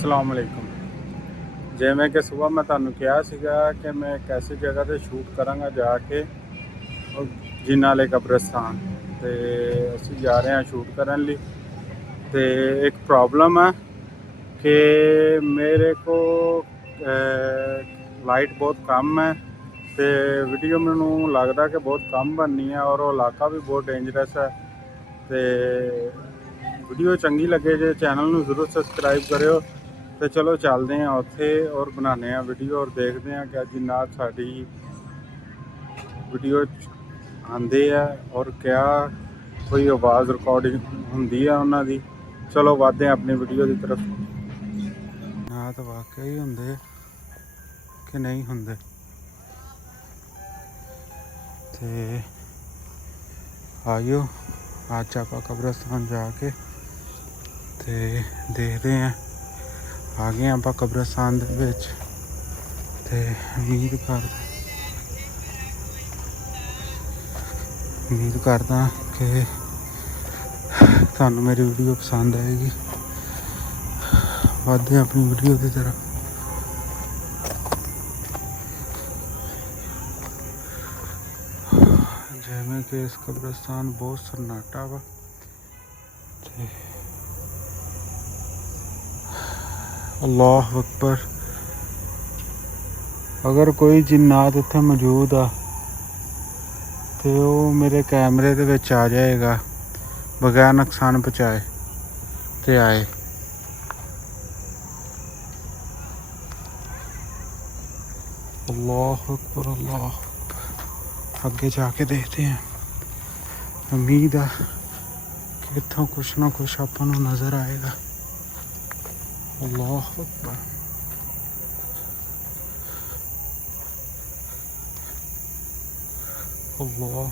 अस्सलाम वालेकुम। जिवें कि सुबह मैं तुहानूं कहा सीगा कि मैं एक ऐसी जगह ते शूट करांगा जाके जिन्ना वाले कब्रिस्तान ते असीं जा रहे हैं शूट करन लई। ते एक प्रॉब्लम है कि मेरे को लाइट बहुत कम है ते वीडियो मैनूं लगदा कि बहुत कम बननी है और वो इलाका भी बहुत डेंजरस है। ते वीडियो चंगी लगे जो चैनल नूं जरूर सबसक्राइब करियो। तो चलो चलते हैं उत्थे और बनाने वीडियो और देखते हैं क्या जिन्नात साड़ी वीडियो आते हैं और क्या कोई आवाज़ रिकॉर्डिंग होंदी है उन्हां दी। चलो वधदे हैं अपनी वीडियो की तरफ। ना तो वाकई होंदे कि नहीं होंदे ते आइयो अज आप कब्रिस्तान जाके ते देखते हैं। आ गए आप कब्रिस्तान दे विच ते उम्मीद करदा कि तुहानूं मेरी वीडियो पसंद आएगी। वधदे अपनी वीडियो की तरफ। जिवें कि इस कब्रिस्तान बहुत सन्नाटा वा ते अल्लाह अकबर। अगर कोई जिन्नात इत्थे मौजूद आ तो वो मेरे कैमरे दे विच आ जाएगा बगैर नुकसान पहुँचाए ते आए। अल्लाह अकबर अल्लाह अकबर। आगे जाके देखते हैं। उम्मीद है कि इत्थों कुछ ना कुछ आपां नूं नज़र आएगा। अल्लाह अकबर अल्लाह।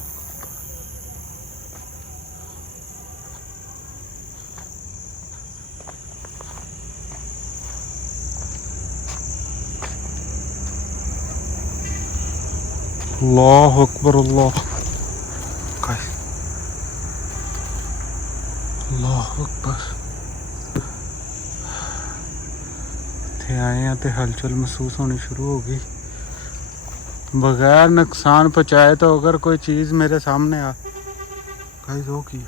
अल्लाह अकबर अल्लाह अल्लाह अकबर। इत्थे आए हैं तो हलचल महसूस होनी शुरू हो गई। बगैर नुकसान पहुँचाए तो अगर कोई चीज़ मेरे सामने आ गाइस वो की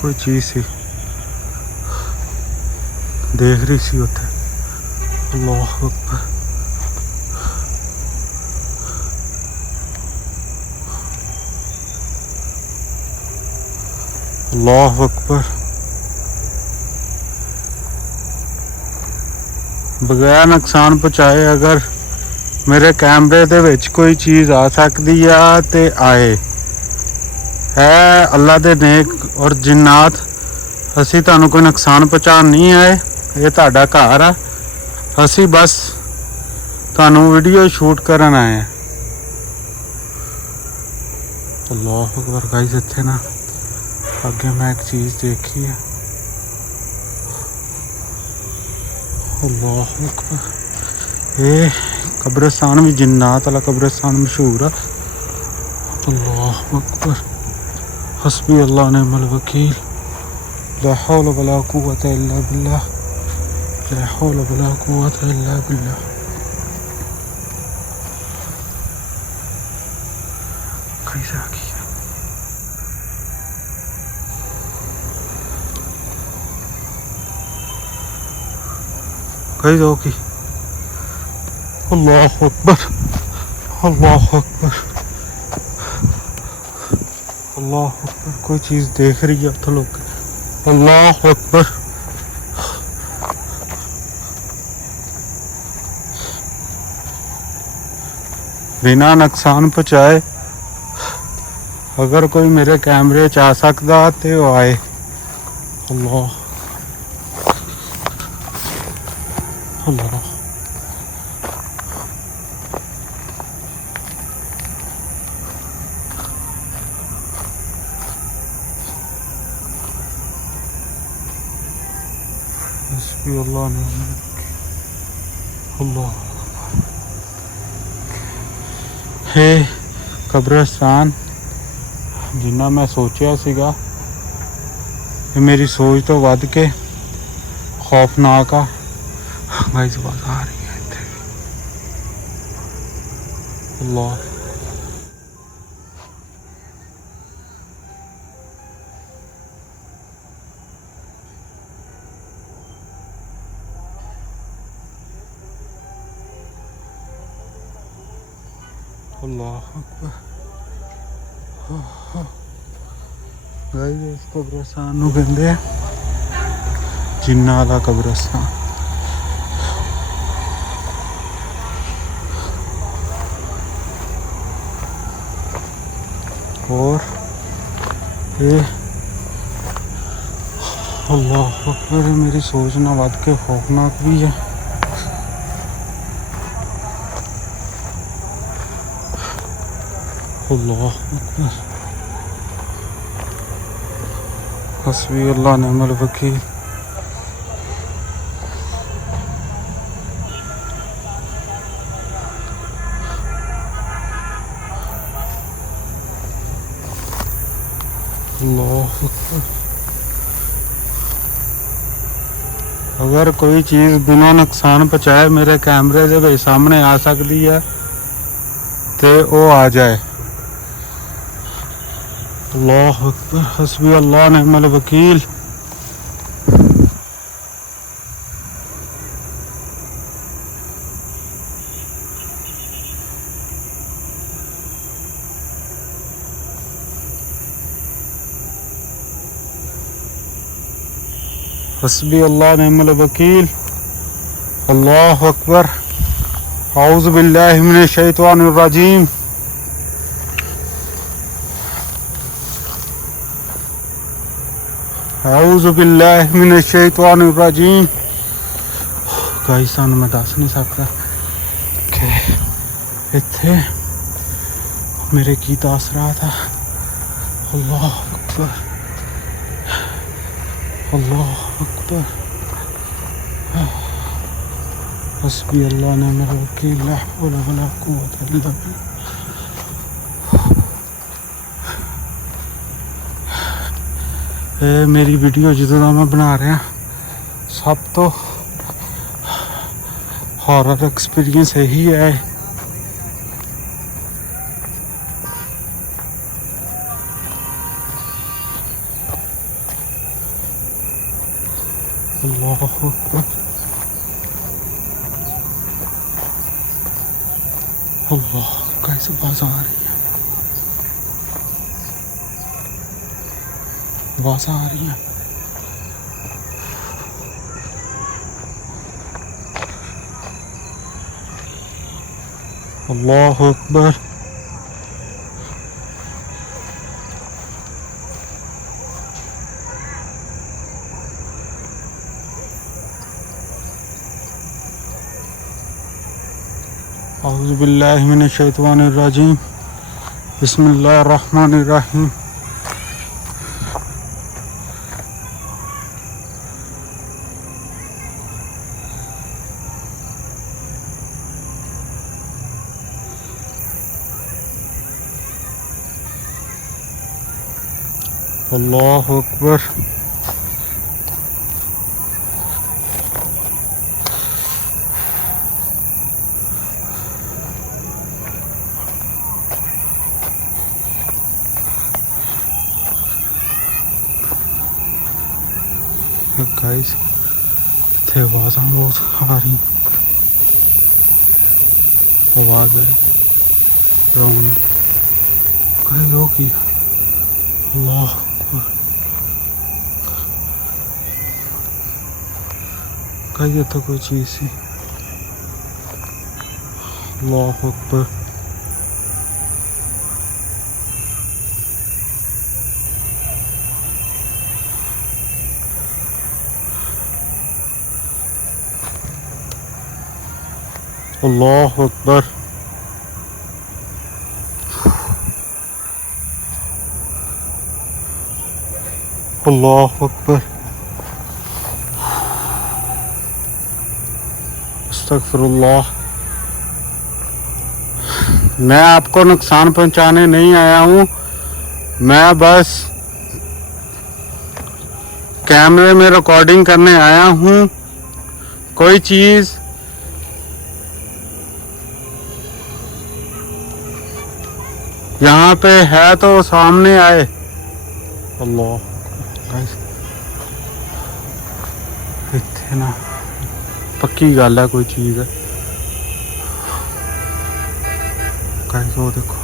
कोई चीज़ सी देख रही सी उत्थे। अल्लाह अकबर अल्लाह अकबर। बगैर नुकसान पहुँचाए अगर मेरे कैमरे दे विच कोई चीज़ आ सकती है तो आए है अल्लाह दे नेक और जिन्नात। असी तुहानूं कोई नुकसान पहुँचाण नहीं आए। ये तुहाडा घर आ। असी बस तुहानूं वीडियो शूट करन आए हैं। अल्लाह अकबर गाइस। इत्थे ना अगे मैं एक चीज़ देखी है। अल्लाह अकबर। ये कब्रिस्तान भी जिन्नात वाला कब्रिस्तान मशहूर है। अल्लाह अकबर। हस्बी अल्लाह निअमल वकील। ला हौल वला कुव्वत इल्ला बिल्लाह। ला हौल वला कुव्वत इल्ला बिल्लाह। कैसे आ गई कैसे होगी। अल्लाह अकबर अल्लाह अकबर अल्लाह अकबर। कोई चीज़ देख रही है उतो लोग। अल्लाह अकबर। बिना नुकसान पहुँचाए अगर कोई मेरे कैमरे च आ सकता तो आए। अल्लाह अल्लाह। हस्बी अल्लाह निअमल अल्लाह। हे कब्रिस्तान जिन्ना मैं सोचा सीगा ये मेरी सोच तो वध के खौफनाक आ। गाइस आवाज़ आ रही है इत्थे अल्लाह। अल्लाह अकबर। गाइस इस कब्रिस्तान नूं कहंदे आ जिन्ना वाला कब्रिस्तान। और ये अल्लाह अकबर मेरी सोच ना वध के खौफनाक भी है। अल्लाह अकबर हस्बी अल्लाह निअमल वकील। अल्लाह अकबर। अगर कोई चीज़ बिना नुकसान पहुँचाए मेरे कैमरे के सामने आ सकती है तो वो आ जाए। अल्लाह अकबर हस्बी अल्लाह निअमल वकील। हस्बी अल्लाह निअमल वकील। अल्लाह अकबर औज़ु बिल्लाहि मिनश शैतानिर रजीम। औज़ु बिल्लाहि मिनश शैतानिर रजीम। गाइस सानू मैं दस नहीं सकता कि इत्थे मेरे की दस रहा था। अल्लाह अकबर अल्लाह अकबर हस्बी अल्लाह निअमल वकील ला हौला वला कुव्वता इल्ला बिल्लाह। मेरी वीडियो जो मैं बना रहा सब तो हॉरर एक्सपीरियंस यही है। अल्लाह अकबर अल्लाह कैसे आवाज़ आ रही है आवाज़ आ रही है। अल्लाह अकबर औज़ु बिल्लाहि मिनश शैतानिर रजीम बिस्मिल्लाहिर रहमानिर रहीम। अल्लाह अकबर गाइस इतने आवाज़ा बहुत आ रही आवाज़ आई राउंड गाइस हो की। अल्लाह अकबर गाइस तो कोई चीज़ सी। अल्लाह अकबर अल्लाह अकबर अल्लाह अकबर अस्तगफिरुल्लाह। मैं आपको नुकसान पहुंचाने नहीं आया हूँ, मैं बस कैमरे में रिकॉर्डिंग करने आया हूँ। कोई चीज़ यहाँ पे है तो सामने आए। अल्लाह इत्थे ना पक्की गल है कोई चीज़ है गाइस, वो देखो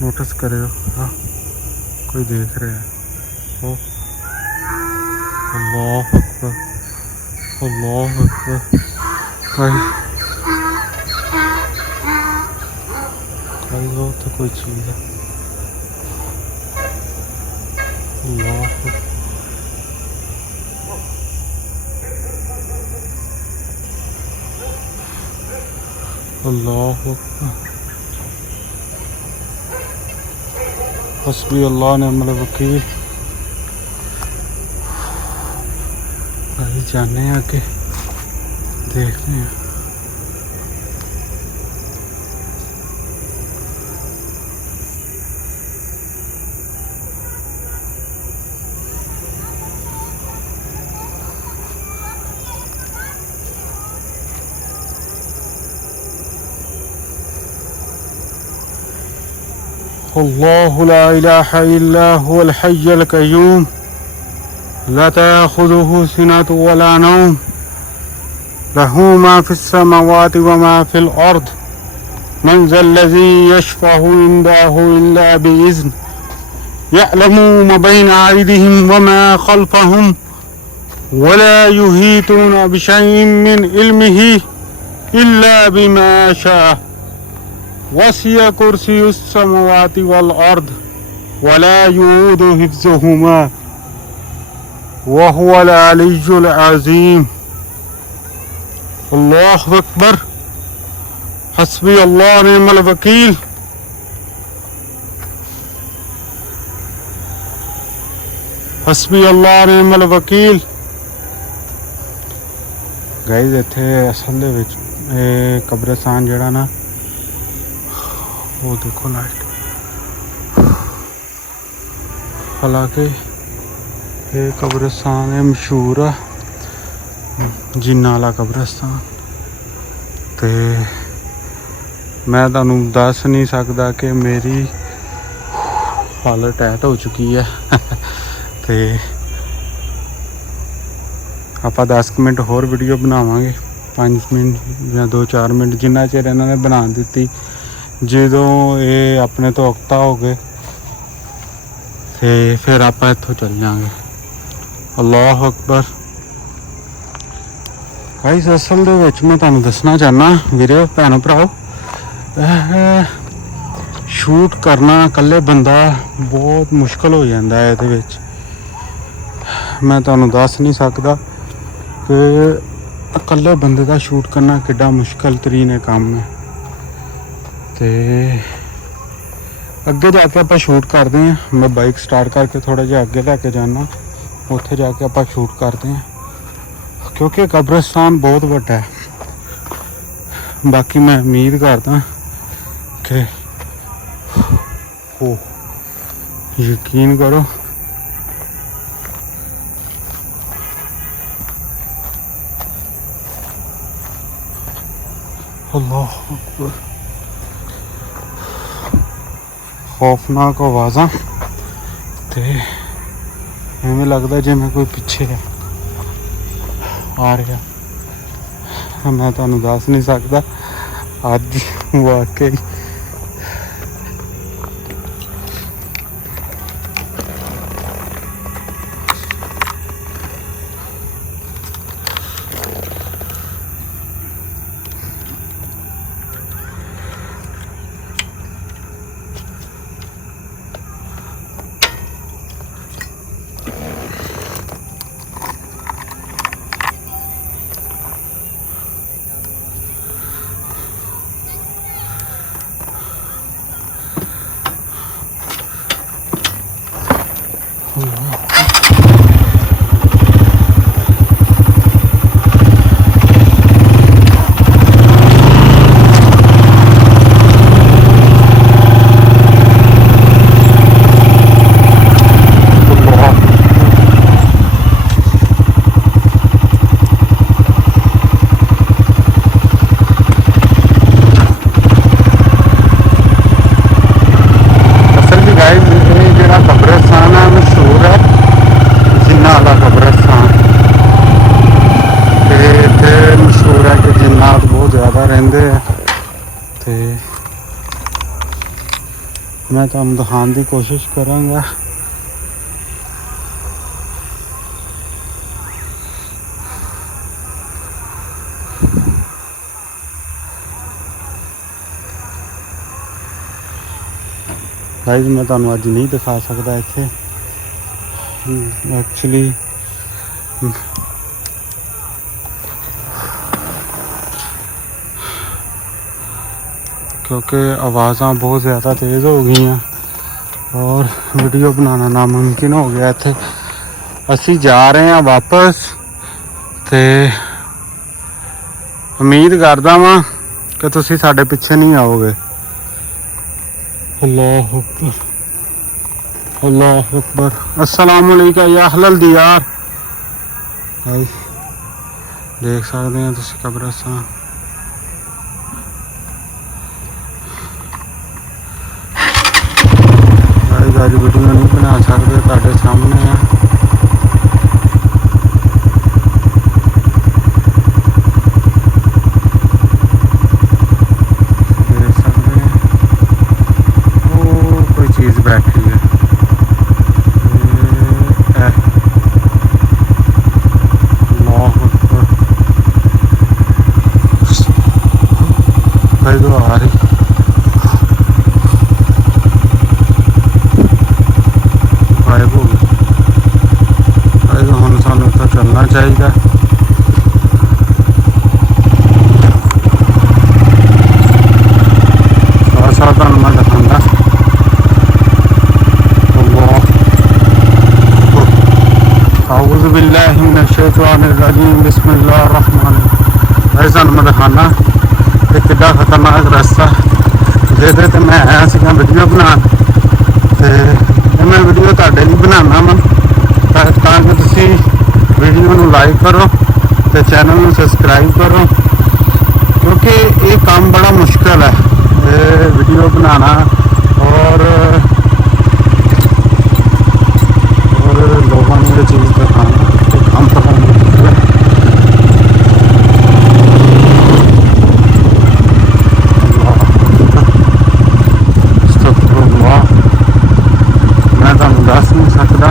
नोटिस करो। हाँ कोई देख रहा है वो। अल्लाह अकबर, अल्लाह अकबर गाइस, गाइस वो तो कोई चीज़ है। अल्लाह अकबर, अल्लाह अकबर। हस्बी अल्लाह निअमल वकील। भाई जाने आगे देखते हैं। अल्लाहु ला इलाहा इल्ला हुवल हय्युल क़य्यूम ला ताख़ुज़ुहु सिनतुन वला नौम लहू मा फ़िस समावाति व मा फ़िल अर्द मन ज़ल्लज़ी यशफ़अु इंदहु इल्ला बिइज़्न यअलमु मा बैन अयदीहिम व मा ख़ल्फ़हुम वला युहीतूना बिशैइन मिन इल्मिही इल्ला बिमा शाअ वसिअ कुर्सियुस समावाति वल अर्द वला यऊदु हिफ्ज़ुहुमा व हुवल अलिय्युल अज़ीम। अल्लाहु अकबर, हस्बी अल्लाह निअमल वकील। हस्बी अल्लाह निअमल वकील। गाइस इत्थे असल दे विच कब्रिस्तान जिहड़ा ना वो देखो लाइट, हालांकि ये कब्रिस्तान है मशहूर है जिन्ना वाला कब्रिस्तान, ते मैं तुहानू दस नहीं सकता कि मेरी हालत टैट हो चुकी है। ते आपां 10 मिनट होर वीडियो बनावांगे, 5 मिनट या 2-4 मिनट जिन्ना चिर इन्हां ने बना दित्ती। ਜਦੋਂ ਇਹ ਆਪਣੇ ਤੋਂ ਅਕਤਾ ਹੋ ਗਏ ਤੇ ਫਿਰ ਆਪਾਂ ਇੱਥੋਂ ਚੱਲ ਜਾਾਂਗੇ। ਅੱਲਾਹੁ ਅਕਬਰ। ਗਾਇਸ ਅਸਲ ਦੇ ਵਿੱਚ ਮੈਂ ਤੁਹਾਨੂੰ ਦੱਸਣਾ ਚਾਹੁੰਦਾ ਵੀਰੇ ਭੈਣੋ ਭਰਾਓ, ਸ਼ੂਟ ਕਰਨਾ ਇਕੱਲੇ ਬੰਦਾ ਬਹੁਤ ਮੁਸ਼ਕਲ ਹੋ ਜਾਂਦਾ ਹੈ। ਇਹਦੇ ਵਿੱਚ ਮੈਂ ਤੁਹਾਨੂੰ ਦੱਸ ਨਹੀਂ ਸਕਦਾ ਕਿ ਇਕੱਲੇ ਬੰਦੇ ਦਾ ਸ਼ੂਟ ਕਰਨਾ ਕਿੱਡਾ ਮੁਸ਼ਕਲ ਤਰੀਨ ਕੰਮ ਹੈ। ਤੇ ਅੱਗੇ ਜਾ ਕੇ ਆਪਾਂ ਸ਼ੂਟ ਕਰਦੇ ਹਾਂ। ਮੈਂ ਬਾਈਕ ਸਟਾਰਟ ਕਰਕੇ ਥੋੜਾ ਜਿਹਾ ਅੱਗੇ ਲੈ ਕੇ ਜਾਣਾ, ਉੱਥੇ ਜਾ ਕੇ ਆਪਾਂ ਸ਼ੂਟ ਕਰਦੇ ਹਾਂ ਕਿਉਂਕਿ ਕਬਰਿਸਤਾਨ ਬਹੁਤ ਵੱਡਾ ਹੈ। ਬਾਕੀ ਮੈਂ ਉਮੀਦ ਕਰਦਾ ਕਿ ਉਹ ਯਕੀਨ ਕਰੋ अल्लाह अकबर। खौफनाक आवाज़ा ते एवें लगता जिवें कोई पिछे आ रहा। मैं तुहानू दस नहीं सकता अज वाकई ਤੇ ਮੈਂ ਤੁਹਾਨੂੰ ਦਿਖਾਉਣ ਦੀ ਕੋਸ਼ਿਸ਼ ਕਰਾਂਗਾ। गाइस मैं ਤੁਹਾਨੂੰ ਅੱਜ ਨਹੀਂ ਦਿਖਾ ਸਕਦਾ ਇੱਥੇ ਐਕਚੁਅਲੀ क्योंकि आवाज़ां बहुत ज़्यादा तेज़ हो गई हैं और वीडियो बनाना नामुमकिन हो गया इत्थे। असी जा रहे हैं वापस ते उम्मीद करदा वां कि तुसी साडे पिछे नहीं आओगे। अल्लाह अकबर अल्लाह अकबर। अस्सलाम वालेकुम या अहलल दियार। देख सकते हैं तुसी कब्रिस्तान। आज वीडियो नहीं बना सकते तुहाडे सामने है। देख सकते हैं वो कोई चीज़ बैठी है। तो आ रही गायब हो गई। तो हम सानू तो चलना चाहिए। और साथ मैं दिखाऊंगा। औज़ु बिल्लाहि मिनश शैतानिर रजीम बिस्मिल्लाहिर रहमानिर रहीम। सानू मैं दिखाना कि कितना खतरनाक रास्ता जिहदे ते मैं आया सीगा वीडियो बनान। ते मैं वीडियो तुहाडे लिए बनाना वा ताकि तुसी वीडियो नूं लाइक करो ते चैनल नूं सबसक्राइब करो, क्योंकि ये काम बड़ा मुश्किल है ये वीडियो बनाना और लोगों को ये चीज़ दिखाना। ये काम बड़ा मुश्किल है। मैं तुहानूं दस नहीं सकता।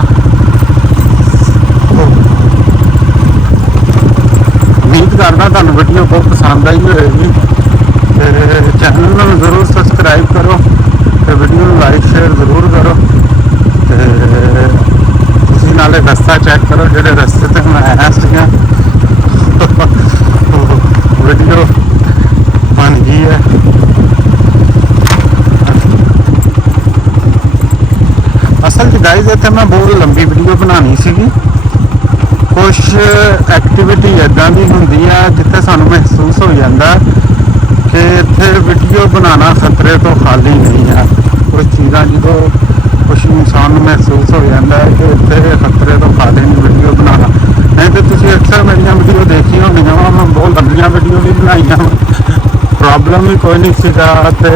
उम्मीद करदा तुहानूं वीडियो बहुत पसंद आई होगी। चैनल में जरूर सबसक्राइब करो तो वीडियो लाइक शेयर जरूर करो। तुसीं नाले रस्ता चैक करो जिहड़े रस्ते ते मैं आया सीगा वीडियो बन गई है। असल च गाइस इत्थे मैं बहुत लंबी वीडियो बनानी सीगी। कुछ एक्टिविटी इदां दी हुंदी है जिथे सानू महसूस हो जाता कि इत्थे वीडियो बनाना खतरे तो खाली नहीं है। कुछ चीज़ां जो कुछ इंसान महसूस हो जाता है कि इत्थे खतरे तो खाली नहीं वीडियो बनाना। नहीं तो तुसीं अक्सर मेरियां वीडियो देखी होनी वा, मैं बहुत लंबियां वीडियो भी बनाईयां। प्रॉब्लम ही कोई नहीं सीगा ते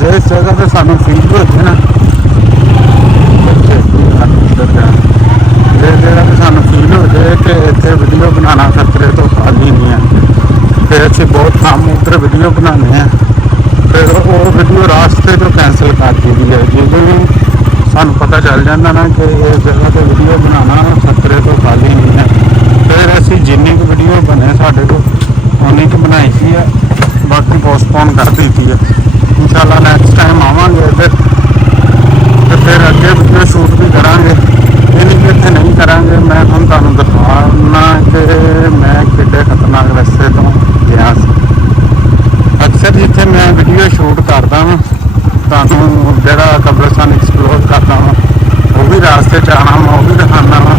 जिस जगह पर सानू फील हो जाए ना जिस जगह पर सानू फील हो जाए कि इतने वीडियो बनाना खतरे तो खाली नहीं है, फिर असीं बहुत काम उधर वीडियो बनाने हैं। फिर वो वीडियो रास्ते तो कैंसल कर दी है। जो सानू पता चल जाता ना कि इस जगह पर वीडियो बनाना खतरे तो खाली नहीं है, फिर असीं जिन्नी क वीडियो बने साढ़े को उन्नी क बनाई सी है, बाकी पोस्टपोन कर दी थी है। इंशाल्लाह नैक्सट टाइम आवांगे इधर तो फिर अगे वीडियो शूट भी करांगे। ये नहीं कि इत्थे नहीं करांगे। मैं हम तुहानूं दिखाना कि मैं किड्डे खतरनाक रस्ते तो गया। अक्सर जिथे मैं वीडियो शूट करता हाँ तुहानूं जिहड़ा कब्रिस्तान एक्सप्लोर करता हाँ वो भी रास्ते च आना वा, वो भी दिखाना वा।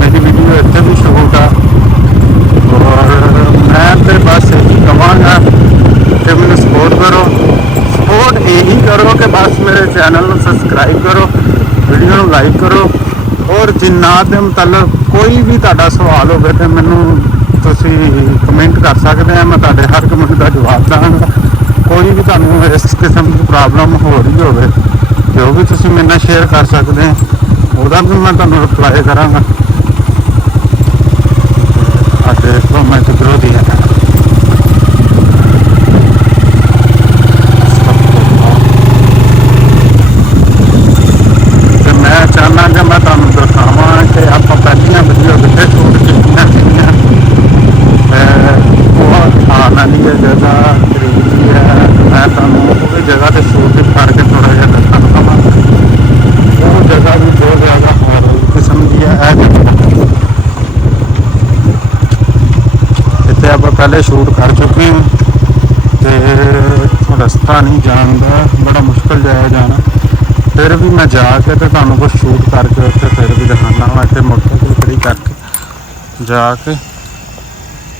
मेरी वीडियो इत्थे भी शूट आ और मैं तो बस यही कहांगा कि मैंने सपोर्ट करो। सपोर्ट यही करो कि बस मेरे चैनल को सबसक्राइब करो, वीडियो को लाइक करो और जिन्नात के मतलब कोई भी तुहाडा सवाल हो तो मैनू तुसी कमेंट कर सकते हैं। मैं तुहाडे हर कमेंट का जवाब देवांगा। कोई भी तुहानूं इस किस्म की प्रॉब्लम हो रही होवे जो भी तुसी मेरे नाल शेयर कर सकते हैं, ਉਹਦਾ भी मैं तुहानूं रिप्लाई करांगा। देख लो मैं ਇਧਰੋਂ ਦੀ ਹੈ ਤੇ ਮੈਂ ਚਾਹੁੰਦਾ ਕਿ ਮੈਂ ਤੁਹਾਨੂੰ ਦਿਖਾਵਾਂ ਕਿ ਆਪਾਂ ਪਹਿਲੀਆਂ ਵੀਡੀਓ ਕਿੱਥੇ ਸ਼ੂਟ ਕੀਤੀਆਂ ਸੀਗੀਆਂ। ਉਹ ਆਉਣ ਵਾਲੀ ਹੈ ਜਗ੍ਹਾ ਕਰੀਬੀ ਹੈ, ਮੈਂ ਤੁਹਾਨੂੰ ਉਹ ਜਗ੍ਹਾ ਤੇ ਸ਼ੂਟ ਕਰਕੇ ਥੋੜ੍ਹਾ ਜਿਹਾ ਦੱਸਣਾ ਚਾਹਾਂਗਾ। ਉਹ ਜਗ੍ਹਾ ਵੀ ਬਹੁਤ ਜ਼ਿਆਦਾ ਹੋਰ ਕਿਸਮ ਦੀ ਹੈ। ਇਹ ਇੱਥੇ ਆਪਾਂ ਪਹਿਲੇ ਸ਼ੂਟ ਕਰ ਚੁੱਕੇ ਹਾਂ ਤੇ ਰਸਤਾ ਨਹੀਂ ਜਾਣ ਦਾ, ਬੜਾ ਮੁਸ਼ਕਿਲ ਜਾਇਆ ਜਾਣਾ। ਫਿਰ ਵੀ ਮੈਂ ਜਾ ਕੇ ਤੇ ਤੁਹਾਨੂੰ ਕੁਛ ਸ਼ੂਟ ਕਰਕੇ ਉੱਥੇ ਫਿਰ ਵੀ ਦਿਖਾਉਣਾ ਵਾ। ਇੱਥੇ ਮੋਟਰਸਾਈਕਲ ਖੜੀ ਕਰਕੇ ਜਾ ਕੇ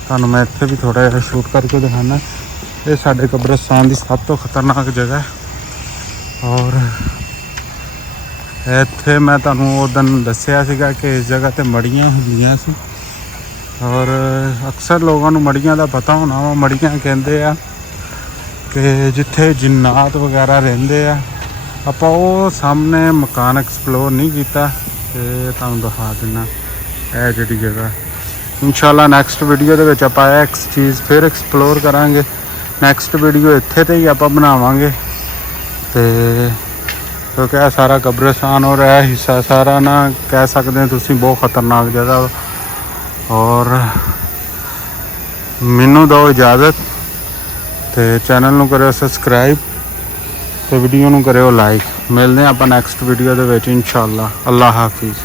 ਤੁਹਾਨੂੰ ਮੈਂ ਇੱਥੇ ਵੀ ਥੋੜ੍ਹਾ ਜਿਹਾ ਸ਼ੂਟ ਕਰਕੇ ਦਿਖਾਉਣਾ। ਇਹ ਸਾਡੇ ਕਬਰਸਤਾਨ ਦੀ ਸਭ ਤੋਂ ਖਤਰਨਾਕ ਜਗ੍ਹਾ ਹੈ। ਔਰ ਇੱਥੇ ਮੈਂ ਤੁਹਾਨੂੰ ਉਸ ਦਿਨ ਦੱਸਿਆ ਸੀਗਾ ਕਿ ਇਸ ਜਗ੍ਹਾ 'ਤੇ ਮੜੀਆਂ ਹੁੰਦੀਆਂ ਸੀ। ਔਰ ਅਕਸਰ ਲੋਕਾਂ ਨੂੰ ਮੜੀਆਂ ਦਾ ਪਤਾ ਹੋਣਾ ਵਾ। ਮੜੀਆਂ ਕਹਿੰਦੇ ਆ ਕਿ ਜਿੱਥੇ ਜਿੰਨਾਤ ਵਗੈਰਾ ਰਹਿੰਦੇ ਆ। ਆਪਾਂ ਉਹ ਸਾਹਮਣੇ ਮਕਾਨ ਐਕਸਪਲੋਰ ਨਹੀਂ ਕੀਤਾ ਤੇ ਤੁਹਾਨੂੰ ਦਿਖਾ ਦਿੰਦਾ ਇਹ ਜਿਹੜੀ ਜਗ੍ਹਾ। ਇਨਸ਼ਾਅੱਲਾ ਨੈਕਸਟ ਵੀਡੀਓ ਦੇ ਵਿੱਚ ਆਪਾਂ ਇਹ ਚੀਜ਼ ਫਿਰ ਐਕਸਪਲੋਰ ਕਰਾਂਗੇ। ਨੈਕਸਟ ਵੀਡੀਓ ਇੱਥੇ ਤੇ ਹੀ ਆਪਾਂ ਬਣਾਵਾਂਗੇ ਤੇ ਕਿਉਂਕਿ ਇਹ ਸਾਰਾ ਕਬਰਸਤਾਨ ਔਰ ਇਹ ਹਿੱਸਾ ਸਾਰਾ ਨਾ ਕਹਿ ਸਕਦੇ ਹੋ ਤੁਸੀਂ ਬਹੁਤ ਖਤਰਨਾਕ ਜਗ੍ਹਾ। ਔਰ ਮੈਨੂੰ ਦਿਓ ਇਜਾਜ਼ਤ ਤੇ ਚੈਨਲ ਨੂੰ ਕਰਿਓ ਸਬਸਕ੍ਰਾਈਬ ਤੇ ਵੀਡੀਓ ਨੂੰ ਕਰਿਓ ਲਾਈਕ। ਮਿਲਦੇ ਹਾਂ ਆਪਾਂ ਨੈਕਸਟ ਵੀਡੀਓ ਦੇ ਵਿੱਚ ਇਨਸ਼ਾਅੱਲਾ। ਅੱਲਾ ਹਾਫਿਜ਼।